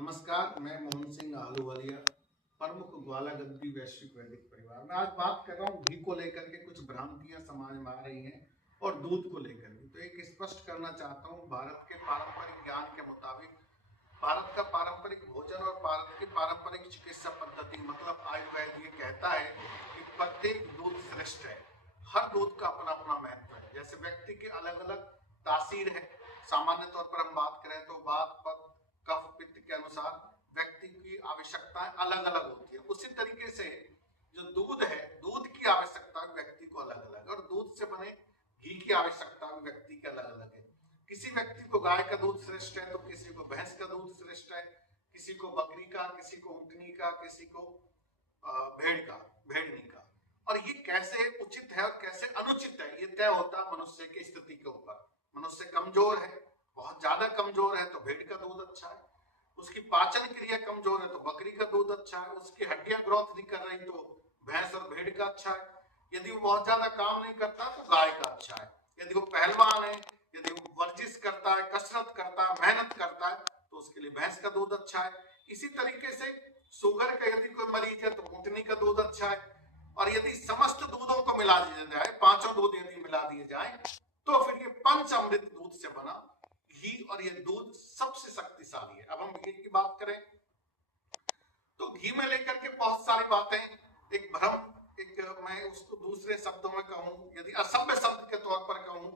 नमस्कार, मैं मोहन सिंह आहलूवालिया, प्रमुख ग्वालागद्दी वैश्विक वैदिक परिवार। मैं आज बात कर रहा हूँ घी को लेकर के कुछ भ्रांतियां समाज में आ रही हैं और दूध को लेकर भी। तो एक स्पष्ट करना चाहता हूँ, भारत के पारंपरिक ज्ञान के मुताबिक भारत का पारंपरिक भोजन और भारत की पारंपरिक चिकित्सा पद्धति मतलब आयुर्वेद ये कहता है कि प्रत्येक दूध श्रेष्ठ है। हर दूध का अपना अपना महत्व है। जैसे व्यक्ति के अलग अलग तासीर है। सामान्य तौर पर हम बात करें तो वात, पित्त, कफ, पित्त के अनुसार व्यक्ति की आवश्यकताएं अलग अलग होती है। उसी तरीके से जो दूध है, दूध की आवश्यकता व्यक्ति को अलग अलग है और दूध से बने घी की आवश्यकता व्यक्ति के अलग अलग है। किसी व्यक्ति को गाय का दूध श्रेष्ठ है तो किसी को भैंस का दूध श्रेष्ठ है, किसी को बकरी का, किसी को ऊँटनी का, किसी को भेड़नी का। और ये कैसे उचित है और कैसे अनुचित है ये तय होता मनुष्य की स्थिति के ऊपर। मनुष्य कमजोर है, बहुत ज्यादा कमजोर है तो भेड़ का दूध अच्छा है। उसकी पाचन क्रिया कमजोर है तो बकरी का दूध अच्छा है। उसकी हड्डियां ग्रोथ नहीं कर रही तो भैंस और भेड़ का अच्छा है। यदि वो बहुत ज्यादा काम नहीं करता तो गाय का अच्छा है। यदि वो पहलवान है, यदि वो वर्जिश करता है, कसरत करता है, मेहनत करता है तो उसके लिए भैंस का दूध अच्छा है। इसी तरीके से शुगर का यदि कोई मरीज है तो ऊँटनी का दूध अच्छा है। और यदि समस्त दूधों को मिला दिया जाए, पांचों दूध यदि मिला दिए जाए तो फिर ये पंचामृत दूध से बना घी, और ये दूध सबसे शक्तिशाली है। अब हम घी की बात करें तो घी में लेकर के बहुत सारी बातें, एक भ्रम, मैं उसको दूसरे शब्दों में कहूं, यदि असभ्य शब्द के तौर पर कहूं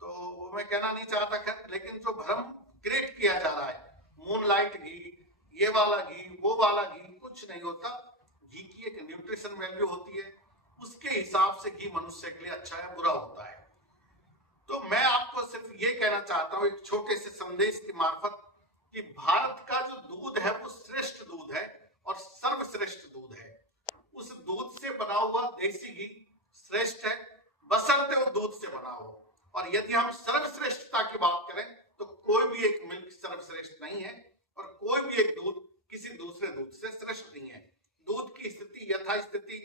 तो वो मैं कहना नहीं चाहता खैर, लेकिन जो भ्रम क्रिएट किया जा रहा है, मूनलाइट घी, ये वाला घी, वो वाला घी, कुछ नहीं होता। घी की एक न्यूट्रिशन वैल्यू होती है, उसके हिसाब से घी मनुष्य के लिए अच्छा है बुरा होता है। तो मैं आपको सिर्फ ये कहना चाहता हूं एक छोटे से संदेश के मार्फत कि भारत का जो दूध है वो श्रेष्ठ दूध है और सर्वश्रेष्ठ दूध है। उस दूध से बना हुआ देसी घी श्रेष्ठ है, बशर्ते वो दूध से बना हो। और यदि हम सर्वश्रेष्ठता की बात करें तो कोई भी एक मिल्क सर्वश्रेष्ठ नहीं है और कोई भी एक दूध किसी दूसरे दूध से श्रेष्ठ नहीं है। दूध की स्थिति यथास्थिति,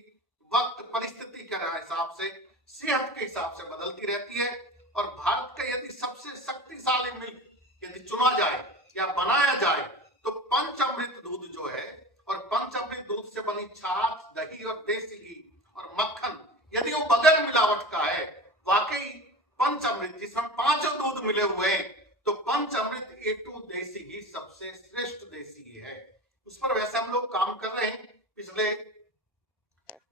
वक्त, परिस्थिति के हिसाब से, सेहत के हिसाब से बदलती रहती है। और भारत का यदि सबसे शक्तिशाली मिल्क यदि चुना जाए या बनाया जाए तो पंचामृत दूध जो है, और पंचामृत दूध से बनी छाछ, दही और देसी घी और मक्खन यदि वो बगैर मिलावट का है, वाकई पंचामृत जिसमें पांचों दूध मिले हुए हैं, तो पंचामृत A2 देसी घी सबसे श्रेष्ठ देसी घी है। उस पर वैसे हम लोग काम कर रहे हैं, पिछले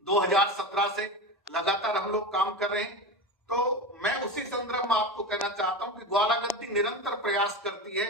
2017 से लगातार हम लोग काम कर रहे हैं। तो मैं उसी संदर्भ में आपको कहना चाहता हूं कि ग्वालागद्दी निरंतर प्रयास करती है